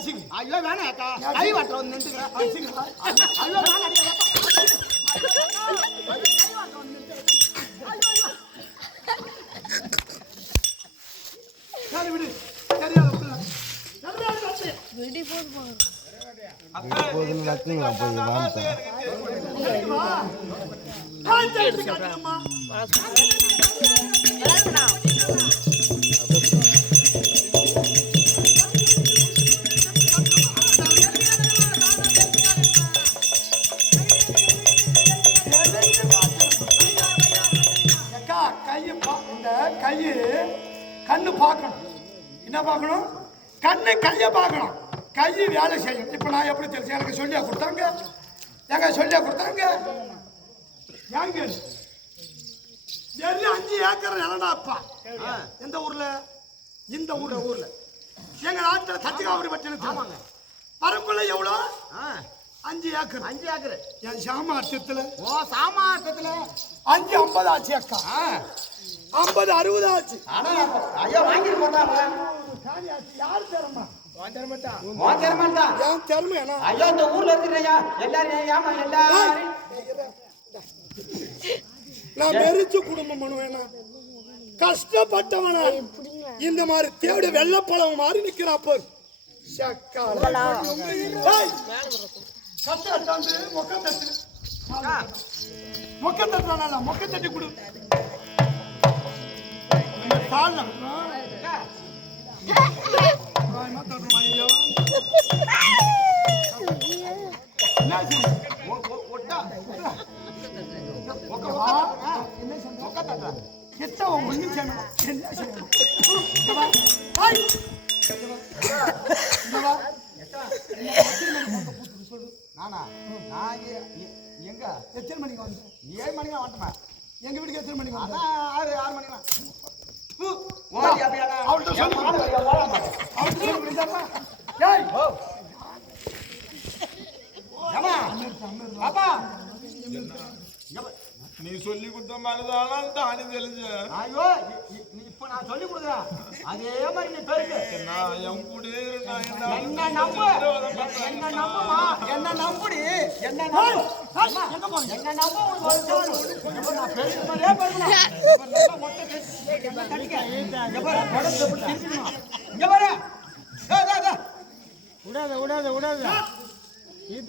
அடிச்சிங்க ஐயோ வேணாம் அக்கா கை வாட்டல வந்து நின்றுக்கிறேன். அடிச்சிங்க ஐயோ வேணாம் அடிக்கா சரி விடு. தம்பி. விடி போது போதும் இந்த கையை கண்ணு பார்க்கணும். என்ன பார்க்கணும்? கண்ணு கையை பார்க்கணும். கை வேலை செய்யும் இப்போ நான் எப்படி தெரிஞ்சு எனக்கு சொல்லியா கொடுத்தாங்க. எங்க சொல்லியா கொடுத்தாங்க? ஏங்க? வெறும் அஞ்சு ஏக்கர் நிலடாப்பா எந்த ஊர்ல? இந்த ஊர்ல ஊர்ல எங்க நாட்டுல சத்தியகாபுரி பட்டினத்தில் வரக்குள்ள எவ்வளோ? அஞ்சு ஏக்கர். அஞ்சு ஏக்கர். என் சாமார்த்தியத்துல ஓ சாமாட்டத்துல அஞ்சு ஐம்பது ஆச்சு அக்கா. ஐம்பது அறுபது ஆச்சு. ஆனா ஐயோ வாங்கிட்டு போட்டாங்க யார் திறமா? என் திறமை என்ன ஐயோ இந்த ஊர்ல இருக்கிறையா? எல்லாரும் ஏமா எல்லாரும் நான் மெரிச்ச குடும்பம் பண்ணுவேனா? கஷ்டப்பட்டவனா? இந்த மாதிரி தேடி வெள்ளப்பழம் மாதிரி நிக்கிறா பாரு. சக்கால. ஏய், சட்டை நானா நான் எங்க எத்தனை மணிக்கு வந்து ஏழு மணிக்கு வந்துட்டேன் எங்க வீட்டுக்கு எத்தனை மணிக்கு ஆறு ஆறு மணிக்கு அவள்கிட்ட சொல்லு. ஏய் ஏமா அப்பா நீ சொல்லி கொடுத்த மாதிரிதான் தானே தெரிஞ்ச ஐயோ இப்ப நான் சொல்லி கொடுக்குறேன். அதே மாதிரி நீ பெருக்கு. என்ன? நம்பு? என்ன நம்புமா? என்ன நம்புடி? என்ன நம்பு? என்ன? நம்பு? நான் பெருக்கு மாதிரியே பெருக்கணும். இங்க பாரு, டேய்.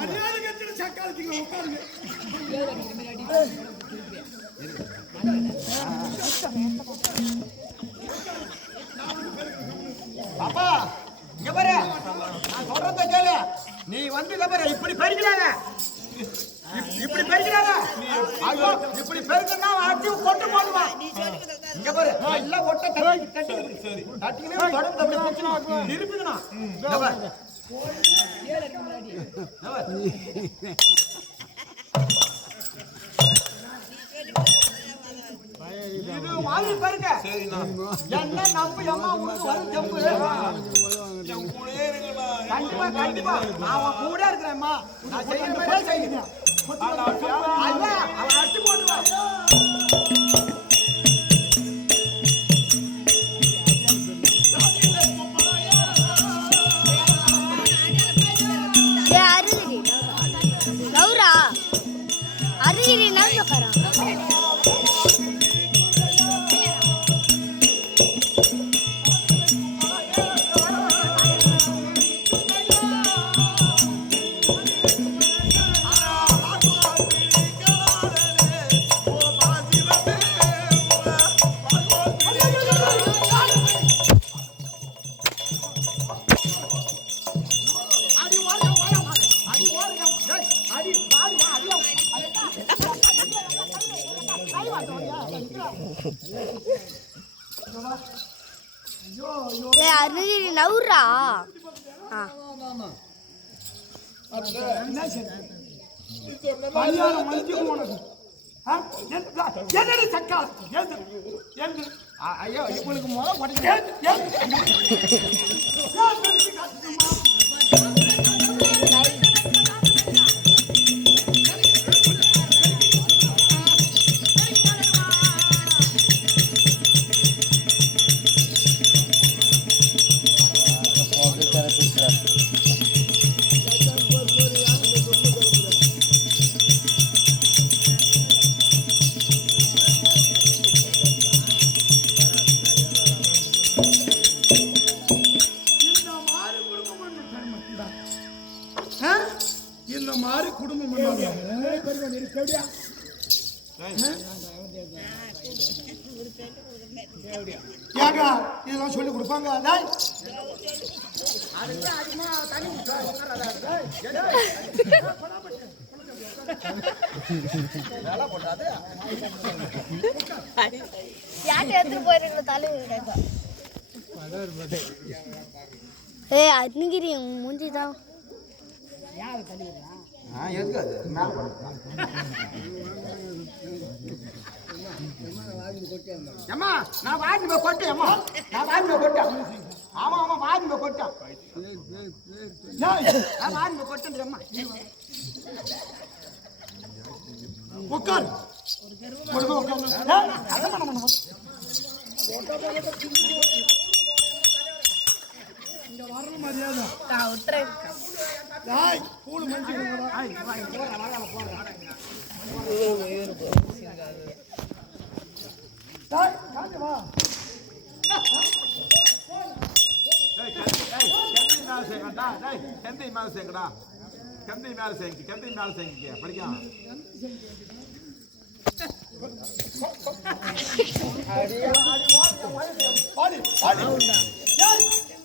மரியாதை கட்டிட்டு சக்காலத்துக்கு உட்காருங்க. அப்பா இங்க பாரு. நான் சொல்றத கேளு. நீ வந்து இங்க பாரு இப்படி இப்- இப்படி பெருக்கிறாங்க ஐயோ இப்படி பெருக்கனா அடி கொண்டு போடுவா இங்க பாரு எல்லாம் ஒட்ட தட்டி தட்டி தட்டிக்கினே தொடர்ந்து அப்படி பிடிச்சணும் திருப்பிக்கணும் இங்க பாரு. இங்க பாரு. இது வாங்கி பாருங்க. என்ன நம்பு எம்மா உனக்கு வரும் இருக்கண்ணா கண்டிப்பா கண்டிப்பா. நான் அவன் கூட இருக்கிறேன்மா. நான் செய்யுங்க. ஐயா அவன் அடிச்சு போட்டுவான் பணியாரம் மணிக்கு உனக்கு. என்னடி சக்கா? ஏந்து ஏந்து. ஐயோ இவனுக்கு முறை படிச்சு ஏங்க இதெல்லாம் சொல்லி கொடுப்பாங்க. டேய். யார்கிட்ட எடுத்துட்டு போயிருக்கீங்க தலைவர் மூஞ்சி தான் ஏம்மா நான் வாங்கி போய் கொட்டேன் அம்மா நான் வாங்கி போய் கொட்டேன். ஆமா ஆமா வாங்கி போய் கொட்டேன். நான் வாங்கி போய் கொட்டேன் அம்மா உட்கார். அதை பண்ண மாட்டோம். நான் விட்டுறேன். டேய், வா. கந்தை மேல செய்யடா டேய் மேல செய்யடா கந்தை மேல செய்ய படிக்கலாம் பாடி, பாடி. ஏய்,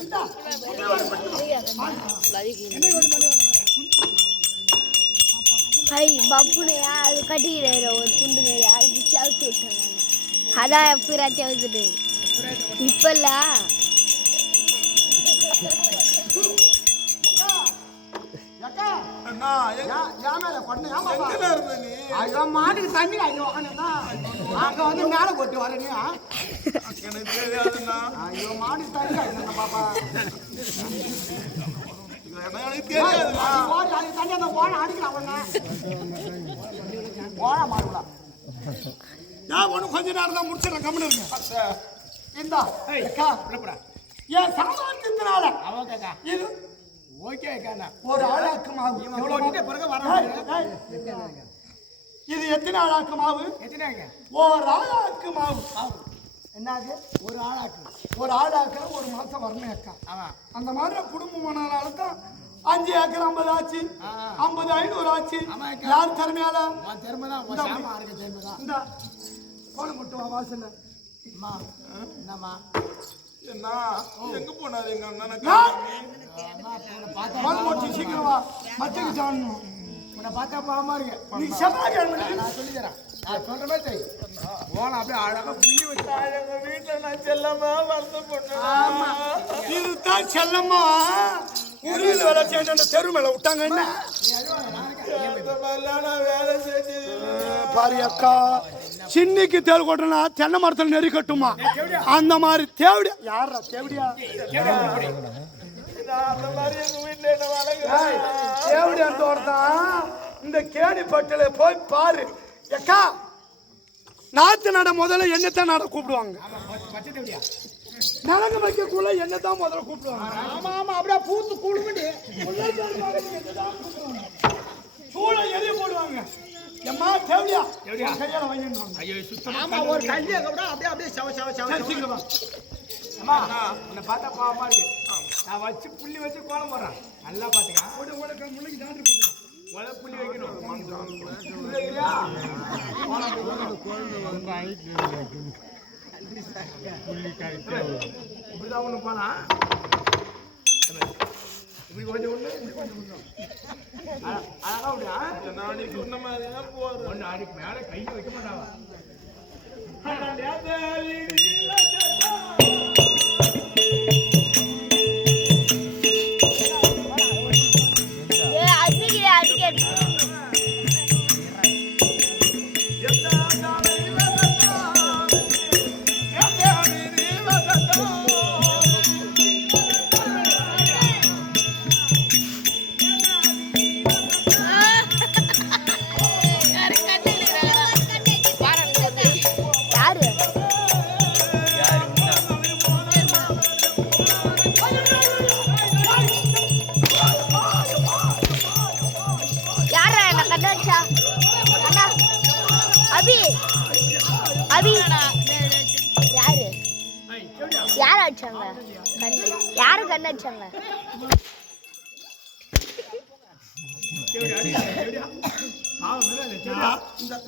இந்தா. கட்டிக்கிறாரு ஒரு துண்டுங்க யாரு பிடிச்சி அவுத்து அதான் பிராட்டி அவுத்துட்டு இப்ப இல்ல அக்கா அண்ணா எங்க யா- யா மேல கொட்டேன் ஏமா எங்கடா இருந்த நீ? ஐயோ மாட்டுக்கு தண்ணி உக்காந்துருந்தா அங்க வந்து மேலே கொட்டி தெரியாதுண்ணா. ஐயோ மாட்டுக்கு தண்ணி பாப்பா. மாடுங்களா நான் ஒண்ணு கொஞ்ச நேரம் தான் முடிச்சிடறேன். கம்முனு இருங்க. இந்தா அக்கா. என் சாமர்த்தியத்தினால இது ஒரு ஆளாக்கு மாவு. கொட்டிட்ட பிறகு வர. இது எத்தனை ஆளாக்கு மாவு? எத்தனைங்க ஒரு ஆளாக்கு மாவு. என்னது? ஒரு ஆளாக்கு. ஒரு ஆளாக்கு ஒரு மாசம் வரணும் அக்கா. அந்த மாதிரி குடும்பம் பண்ணனால தான் அஞ்சு ஏக்கர் ஐம்பது ஆச்சு. ஐம்பது ஐநூறு ஆச்சு. யார் திறமையால? இந்தா. கோலம் மட்டும் வா வாசல்ல. அம்மா என்னம்மா? என்ன? எங்க போனாரு எங்க அண்ணனுக்கு கோலம் போட்டு சீக்கிரம் வா. மச்சக்கு சாடணும் உன்னை பார்த்தா பாவமா இருக்கு. நீ செவ்வாய்க்கிழமை நான் சொல்லி தரேன். நான் சொல்ற மாதிரி செய். போன அப்படியே அழகா புள்ளி வச்சு. எங்க வீட்டுல நான் செல்லமா வந்து பொண்ணு இதுதான் செல்லம்மா. உருவில் வேலை அந்த தெரு மேல விட்டாங்க என்ன? பாரு அக்கா சின்னிக்கு தேள் கொட்டனா தென்னை மரத்தில் நெறி கட்டுமா? அந்த மாதிரி தேவடி யாரா தேவடியா? நான் அந்த மாதிரி இந்த கேணி பட்டில போய் பாரு. அக்கா நாத்து நட முதல்ல என்னத்தான் நட கூப்பிடுவாங்க? நலங்கு வைக்கக்குள்ள என்னதான் முதல்ல கூப்பிடுவாங்க? ஆமா ஆமா அப்படியே பூத்து கூடுமண்டி சூளை எரிய போடுவாங்க. எம்மா தேவடியா? கையால வாங்கிடுவாங்க ஆமா ஒரு கல்வி கூட அப்படியே அப்படியே சவ சவ சவ சரி, சீக்கிரம். வா. அம்மா உன்னை பார்த்தா பாவமா இருக்கு. நான் வச்சு புள்ளி வச்சு கோலம் போடுறேன். நல்லா பாத்துக்க. ஓடு, ஓடு, அக்கா, முள்ளைக்கு தாண்டி போடு. முதல்ல புள்ளி வைக்கணும்? இப்படிதான் ஒண்ணு போனா இப்படி கொஞ்சம் ஒண்ணு இப்படி கொஞ்சம் ஒண்ணு அழகா அப்படியா நான் சொன்ன மாதிரி தான் போறேன் ஒண்ணு அடிக்கு மேல கையை வைக்க மாட்டாவா யார் அடிச்சாங்க? கண்ணு யாரு கண்ணு அடிச்சாங்க?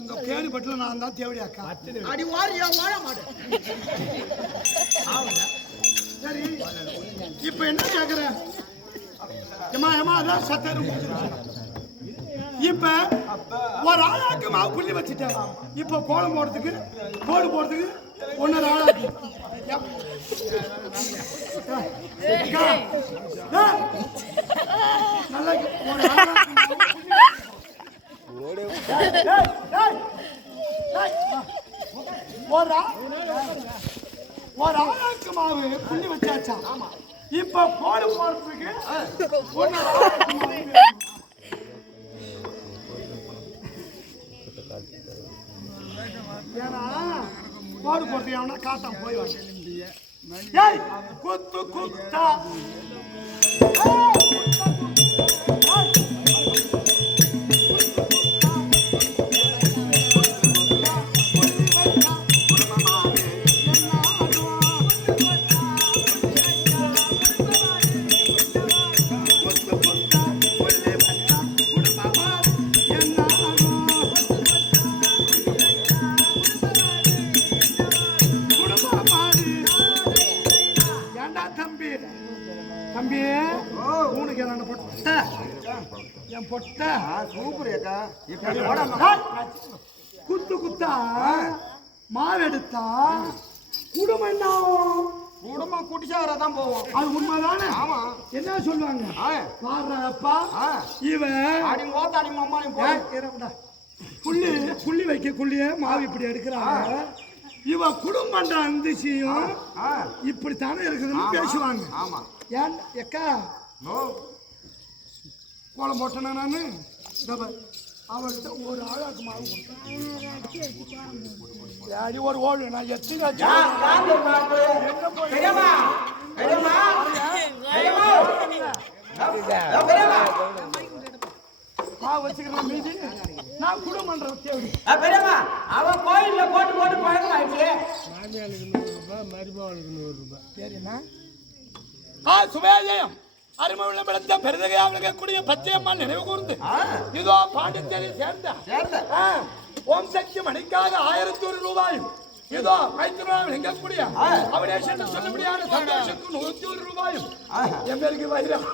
இந்த பேரு பட்டில நான் தான் தேவடி அக்கா அடி வாரியா வாழ மாட்டேன்? சரி. இப்ப என்ன கேக்குற? ஏமா ஏமா அதான் சத்தரு இப்ப ஒரு ஆளாக்கு மாவு புள்ளி வச்சுட்டேன். இப்ப கோலம் போடுறதுக்கு கோடு போடுறதுக்கு ஒன்னொரு ஆளாக்கு. ஒரு ஒரு ஆளாக்கு மாவு புள்ளி வச்சாச்சா இப்ப கோடு போடுறதுக்கு ஏன்னா கோடு போட்டு எவனா காட்டான் போய் வாங்க ஏய் குத்து குத்தா ஏய், குத்தா, குத்தா. மாவெடுத்தா குடும்பம் என்ன? குடும்பம் குடிச்சாவரா தான் போவோம். அது உண்மைதானே? ஆமா. என்ன சொல்லுவாங்க? ஆ. பாடுறப்பா ஆ. இவன் அடி ஓத்த அடி அம்மாலையும் போ ஏய், இருடா. புள்ளி புள்ளி வைக்கக்குள்ளேயே மாவு இப்படி எடுக்கிறாங்க. இவன் குடும்பம் அந்திச்சியும் ஆ. இப்படித்தானே இருக்குதுன்னு பேசுவாங்க. ஆமா. ஏன் எக்கா நோ. கோலம் போட்டேனா நானு. அவன்கிட்ட ஒரு ஆளாக்கு மாவு கொடுத்தேன். அடி ஒரு ஓடு நான் எத்தனை வச்சுக்கிறேன் மீதி. நான் குடும்பன்ற தேவை. பெரியம்மா அவன் கோயில்ல போட்டு போட்டு பழக்கம் ஆயிடுச்சு சரிண்ணா ஆ சுபேஜயம் அருமவுள்ள பிடித்த பெருதகையாக கூடிய பச்சையம்மா நினைவு கூர்ந்து. இதோ பாண்டிச்சேரி சேர்ந்த. சேர்ந்த. ஓம் சக்தி மணிக்காக ஆயிரத்தி ஒரு ரூபாயும் இதோ மைத்திராவில் எங்கக்கூடிய அவனேஷன் சொல்ல முடியாத சந்தோஷத்துக்கு நூத்தி ஒரு ரூபாயும் பேருக்கு வைரம்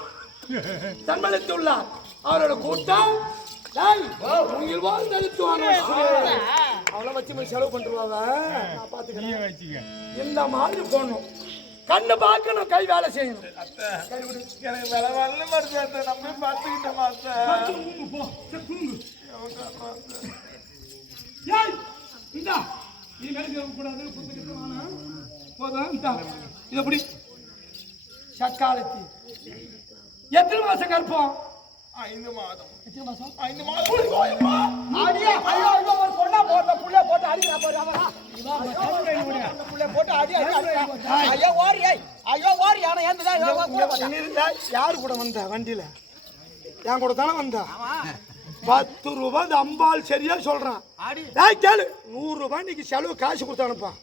சன்மளித்துள்ளார் அவரோட கூட்டம் உங்கள் அவளை வச்சு போய் செலவு நான் பாத்துக்கிறேன் இந்த மாதிரி போடணும். கண்ணு பார்க்கணும் கை வேலை செய்யணும். எனக்கு வேலை வரல மாட்டேன் நம்ம ஏய் இந்தா நீ கூடாது வானா போதும் இந்தா இது எப்படி சக்காலத்தி எத்தனை மாசம் கற்போம் ஐந்து மாதம் எத்தனை மாசம் ஐந்து மாதம் அடியா ஐயோ ஐயோ ஒரு பொண்ணா போட்ட புள்ள போட்டு அடிக்கிறா பாரு புள்ள போட்டு அடி அடி. ஐயோ ஓரி ஐய். ஐயோ ஓரி ஆனா இருந்தா யாரு கூட வந்த வண்டியில என் கூட தானே வந்த பத்து ரூபாய் இந்த அம்பாள் சரியா சொல்றான். கேளு. நூறு ரூபாய் இன்னைக்கு செலவு காசு கொடுத்து அனுப்பான்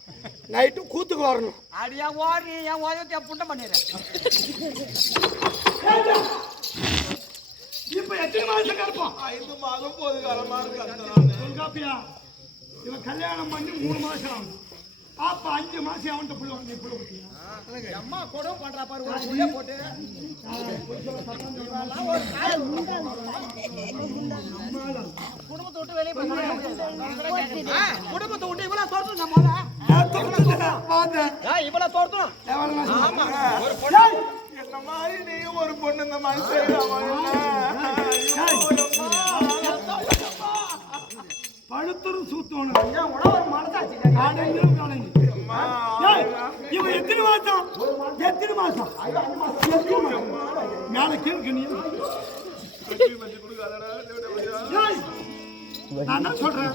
நைட்டு கூத்துக்கு வரணும். அடியா ஓரி என் ஓதத்தை புண்டம் பண்ணிடுறேன் இப்ப எத்தனை மாசம் கற்போம் ஐந்து மாதம் போது காலமா இருக்கு இவன் கல்யாணம் பண்ணி மூணு மாசம் ஆகுது. அப்ப அஞ்சு மாசம் அவன்கிட்ட புள்ள குட்டியா அம்மா கூட பண்றா பாரு ஒரு புள்ள போட்டு. குடும்பத்தை விட்டு வெளியே குடும்பத்தை விட்டு இவ்வளவு தோர்த்து நம்ம. இவ்வளவு தோர்த்தணும். ஒரு ஏய், என்ன மாதிரி நீயும் ஒரு பொண்ணு இந்த மாதிரி செய்யலாமா பழுத்தரும். ஏய், இவன் எத்தனை மாசம்? எத்தனை மாசம்? எத்தனை மாசம்? மேல கேள்வி நீ. நான் என்ன சொல்றேன்?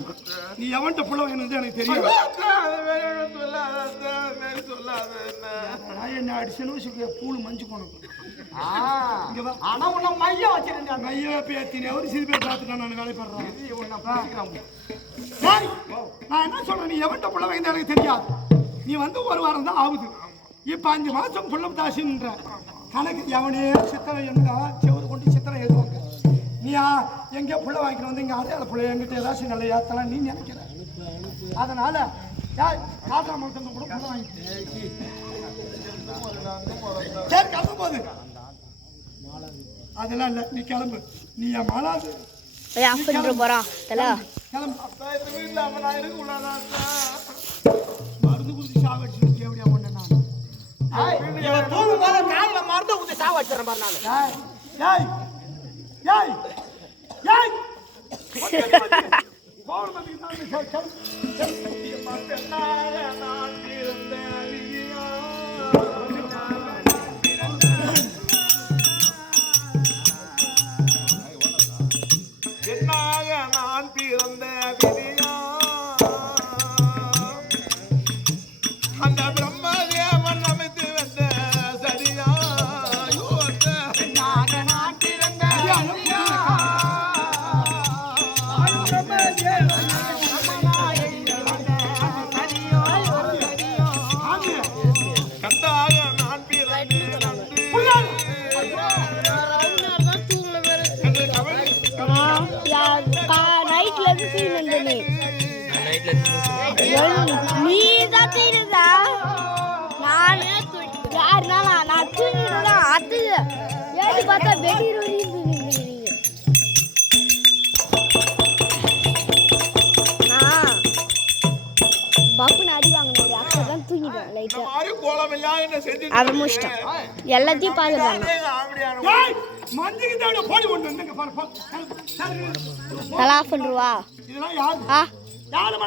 நீ எவன்கிட்ட புள்ள வேணும்னு எனக்கு தெரியும் நான் என்ன வச்சுக்க பூணு மஞ்சு போனோம் ஆனா உன்னை மையம் வச்சிருந்தாங்க ஐயோ பேத்தினே ஒரு சிறு பேர் பார்த்துட்டான் நான் வேலைப்படுறேன் டேய், நான் என்ன சொல்றேன்? நீ எவன்கிட்ட புள்ள எனக்கு தெரியாது. நீ வந்து ஒரு வாரம் தான் ஆகுது. இப்ப அஞ்சு மாசம் புள்ள தாசின்ற. கணக்கு எவனே சித்திரை என்ன செவரு கொண்டு சித்திரை எழுதுவாங்க நீ ஆ- எங்கேயோ புள்ள வாங்கிட்டு வந்து இங்கே அடையாள புள்ள எங்கிட்ட ஏதாச்சும் நல்ல ஏத்தலாம் நீ நினைக்கிற? அதனால யார் காசா மட்டும் கூட புள்ள வாங்கிட்டு. சரி கிளம்பு போது அதெல்லாம் இல்லை நீ கிளம்பு. நீ என் மாலாது ஆஃப் பண்ணிட்டு கூடாதா மருந்து குடிச்சு சாவடிச்சு எப்படியா ஒன்று நான். மருந்து ஊத்தி சாவ வச்சிடறேன் பாரு நானு. ஏய் ஏய் ஏய் ஏய் பவுல் மதி நான் சரி சரி பார்த்தா தூங்கிருந்தீங்க நான் பப்புன்னு அடி வாங்கினது அப்போ தான் தூங்கிட்டேன் லைட்டாக முடிச்சிட்டேன் எல்லாத்தையும் பார்த்துட்டாங்க ஆஃப் பண்ணுருவா ஆ யாரு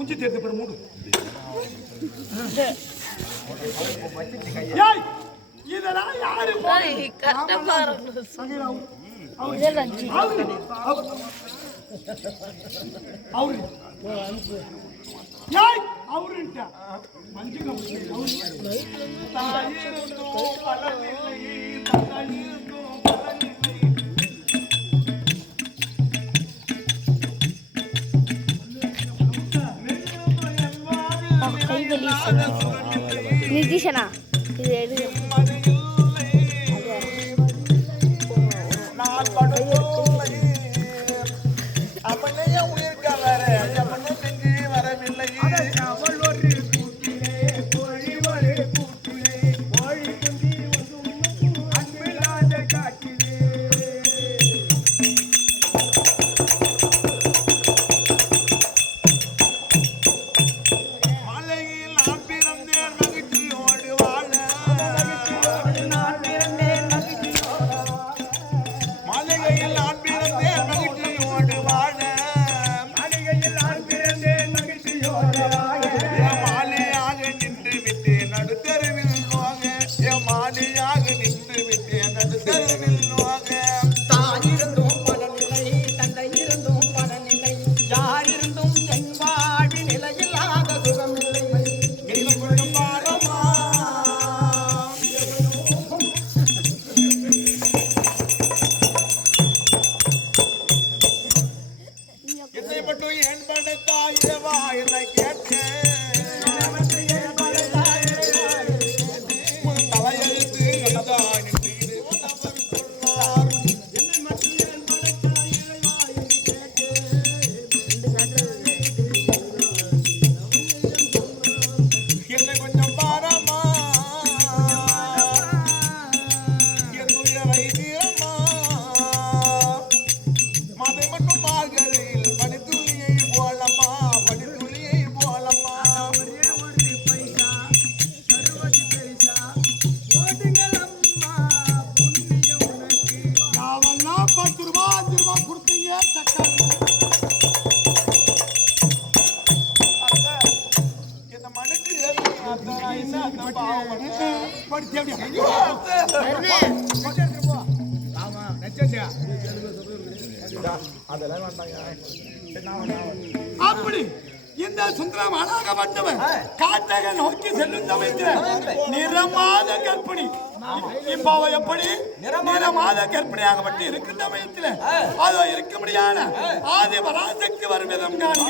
குஞ்சு தேர்ந்து பேர் மூடு. இதெல்லாம் யாரு இதெல்லாம் அவரு. அவரு அவரு ஏய் நிதிஷனா இது இந்த சுந்தரம் அழகப்பட்டவன் காட்டக நோக்கி செல்லும் சமயத்தில் நிறமாத கற்பிணி இப்ப எப்படி? நிறமாத கற்பிணியாகப்பட்டு இருக்கும் சமயத்தில் அதோ இருக்க முடியாத ஆதி பராசக்தி வரும் விதம் காண்க.